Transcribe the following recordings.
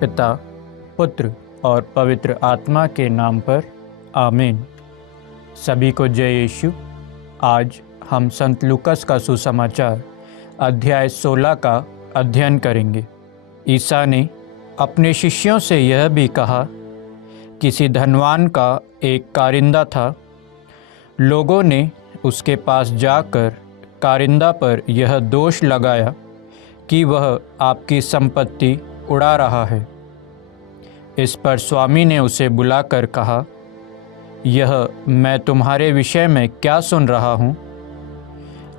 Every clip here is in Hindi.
पिता, पुत्र और पवित्र आत्मा के नाम पर आमीन। सभी को जय यीशु। आज हम संत लूकस का सुसमाचार अध्याय 16 का अध्ययन करेंगे। ईसा ने अपने शिष्यों से यह भी कहा, किसी धनवान का एक कारिंदा था। लोगों ने उसके पास जाकर कारिंदा पर यह दोष लगाया कि वह आपकी संपत्ति उड़ा रहा है। इस पर स्वामी ने उसे बुलाकर कहा, यह मैं तुम्हारे विषय में क्या सुन रहा हूँ?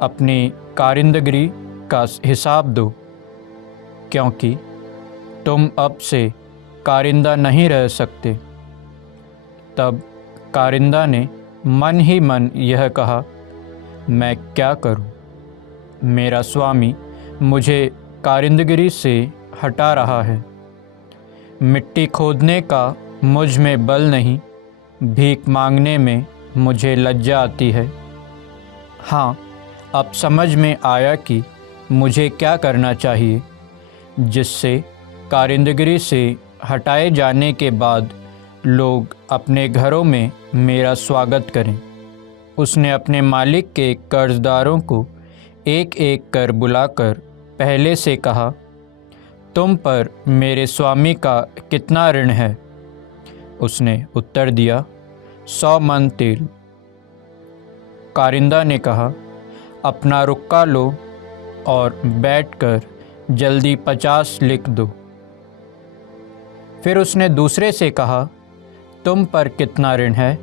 अपनी कारिंदगी का हिसाब दो, क्योंकि तुम अब से कारिंदा नहीं रह सकते। तब कारिंदा ने मन ही मन यह कहा, मैं क्या करूं? मेरा स्वामी मुझे कारिंदगी से हटा रहा है। मिट्टी खोदने का मुझ में बल नहीं, भीख मांगने में मुझे लज्जा आती है। हाँ, अब समझ में आया कि मुझे क्या करना चाहिए, जिससे कारिंदगी से हटाए जाने के बाद लोग अपने घरों में मेरा स्वागत करें। उसने अपने मालिक के कर्जदारों को एक एक कर बुलाकर पहले से कहा, तुम पर मेरे स्वामी का कितना ऋण है? उसने उत्तर दिया, 100 मन तेल। कारिंदा ने कहा, अपना रुक्का लो और बैठकर जल्दी 50 लिख दो। फिर उसने दूसरे से कहा, तुम पर कितना ऋण है?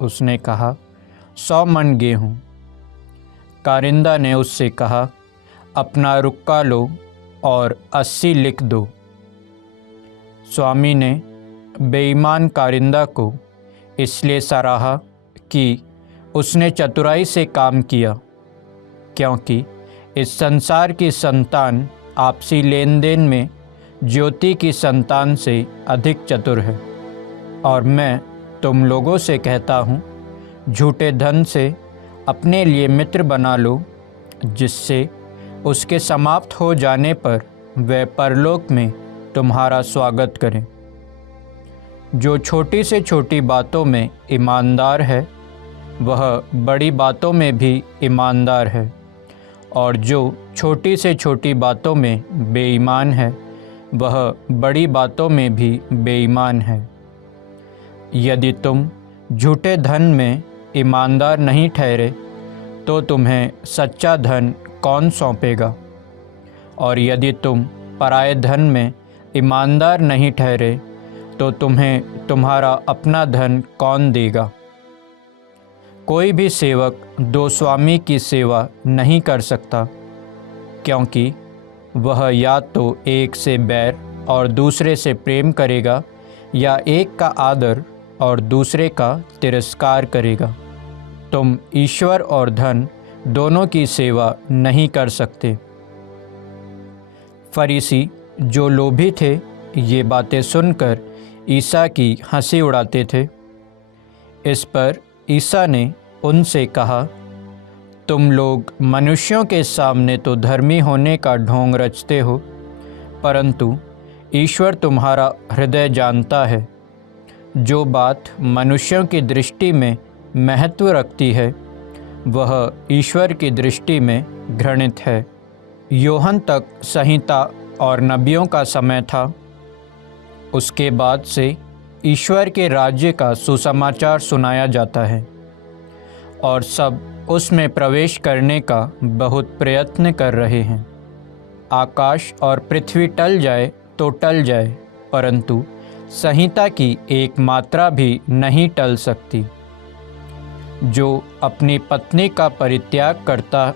उसने कहा, 100 मन गेहूँ। कारिंदा ने उससे कहा, अपना रुक्का लो और 80 लिख दो। स्वामी ने बेईमान कारिंदा को इसलिए सराहा कि उसने चतुराई से काम किया, क्योंकि इस संसार की संतान आपसी लेन देन में ज्योति की संतान से अधिक चतुर है। और मैं तुम लोगों से कहता हूँ, झूठे धन से अपने लिए मित्र बना लो, जिससे उसके समाप्त हो जाने पर वह परलोक में तुम्हारा स्वागत करें। जो छोटी से छोटी बातों में ईमानदार है, वह बड़ी बातों में भी ईमानदार है, और जो छोटी से छोटी बातों में बेईमान है, वह बड़ी बातों में भी बेईमान है। यदि तुम झूठे धन में ईमानदार नहीं ठहरे, तो तुम्हें सच्चा धन कौन सौंपेगा? और यदि तुम पराये धन में ईमानदार नहीं ठहरे, तो तुम्हें तुम्हारा अपना धन कौन देगा? कोई भी सेवक 2 स्वामी की सेवा नहीं कर सकता, क्योंकि वह या तो एक से बैर और दूसरे से प्रेम करेगा, या एक का आदर और दूसरे का तिरस्कार करेगा। तुम ईश्वर और धन दोनों की सेवा नहीं कर सकते। फरीसी जो लोभी थे, ये बातें सुनकर ईसा की हंसी उड़ाते थे। इस पर ईसा ने उनसे कहा, तुम लोग मनुष्यों के सामने तो धर्मी होने का ढोंग रचते हो, परंतु ईश्वर तुम्हारा हृदय जानता है। जो बात मनुष्यों की दृष्टि में महत्व रखती है, वह ईश्वर की दृष्टि में घृणित है। योहन तक संहिता और नबियों का समय था। उसके बाद से ईश्वर के राज्य का सुसमाचार सुनाया जाता है, और सब उसमें प्रवेश करने का बहुत प्रयत्न कर रहे हैं। आकाश और पृथ्वी टल जाए तो टल जाए, परंतु संहिता की एक मात्रा भी नहीं टल सकती। जो अपनी पत्नी का परित्याग करता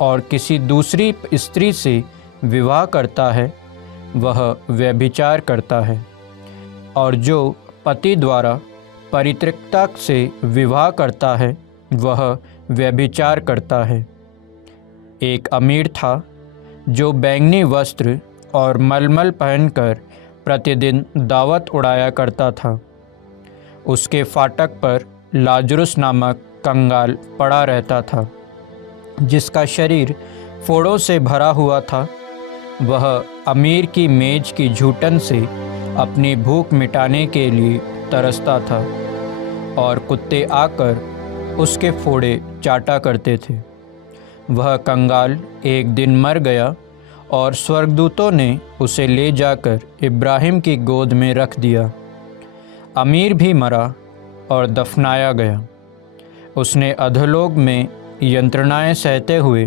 और किसी दूसरी स्त्री से विवाह करता है, वह व्यभिचार करता है, और जो पति द्वारा परित्यक्ता से विवाह करता है, वह व्यभिचार करता है। एक अमीर था जो बैंगनी वस्त्र और मलमल पहनकर प्रतिदिन दावत उड़ाया करता था। उसके फाटक पर लाजरुस नामक कंगाल पड़ा रहता था, जिसका शरीर फोड़ों से भरा हुआ था। वह अमीर की मेज की झूठन से अपनी भूख मिटाने के लिए तरसता था और कुत्ते आकर उसके फोड़े चाटा करते थे। वह कंगाल एक दिन मर गया और स्वर्गदूतों ने उसे ले जाकर इब्राहिम की गोद में रख दिया। अमीर भी मरा और दफनाया गया। उसने अधोलोक में यंत्रणाएं सहते हुए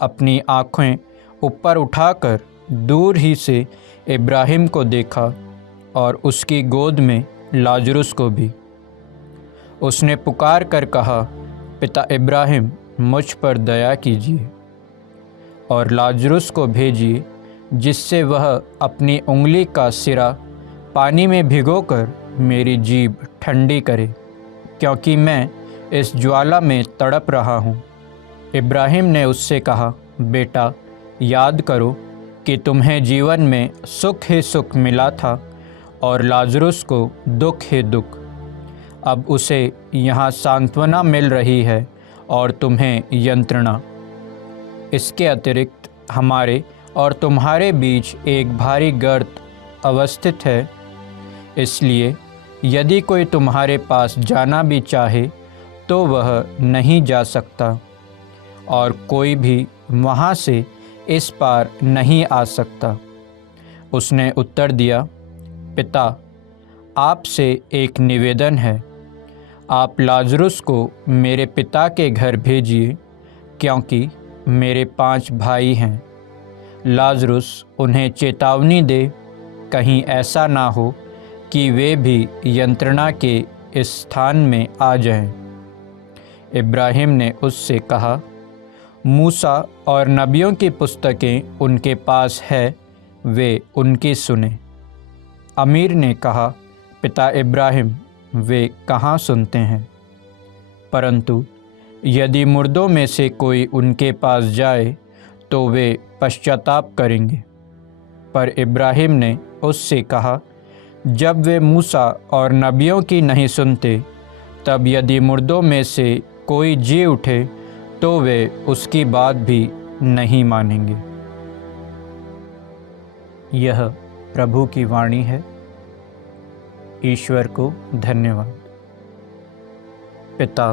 अपनी आँखें ऊपर उठाकर दूर ही से इब्राहिम को देखा और उसकी गोद में लाजरुस को भी। उसने पुकार कर कहा, पिता इब्राहिम, मुझ पर दया कीजिए और लाजरुस को भेजिए, जिससे वह अपनी उंगली का सिरा पानी में भिगोकर मेरी जीभ ठंडी करे, क्योंकि मैं इस ज्वाला में तड़प रहा हूँ। इब्राहिम ने उससे कहा, बेटा, याद करो कि तुम्हें जीवन में सुख ही सुख मिला था और लाजरुस को दुख ही दुख। अब उसे यहाँ सांत्वना मिल रही है और तुम्हें यंत्रणा। इसके अतिरिक्त हमारे और तुम्हारे बीच एक भारी गर्त अवस्थित है। इसलिए यदि कोई तुम्हारे पास जाना भी चाहे तो वह नहीं जा सकता और कोई भी वहाँ से इस पार नहीं आ सकता। उसने उत्तर दिया, पिता, आपसे एक निवेदन है। आप लाजरुस को मेरे पिता के घर भेजिए, क्योंकि मेरे 5 भाई हैं। लाजरुस उन्हें चेतावनी दे, कहीं ऐसा ना हो कि वे भी यंत्रणा के इस स्थान में आ जाएं। इब्राहिम ने उससे कहा, मूसा और नबियों की पुस्तकें उनके पास है, वे उनकी सुने। अमीर ने कहा, पिता इब्राहिम, वे कहाँ सुनते हैं? परंतु यदि मुर्दों में से कोई उनके पास जाए तो वे पश्चाताप करेंगे। पर इब्राहिम ने उससे कहा, जब वे मूसा और नबियों की नहीं सुनते, तब यदि मुर्दों में से कोई जी उठे तो वे उसकी बात भी नहीं मानेंगे। यह प्रभु की वाणी है। ईश्वर को धन्यवाद। पिता,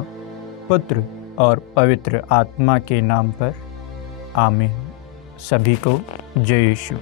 पुत्र और पवित्र आत्मा के नाम पर आमीन। सभी को जय यीशु।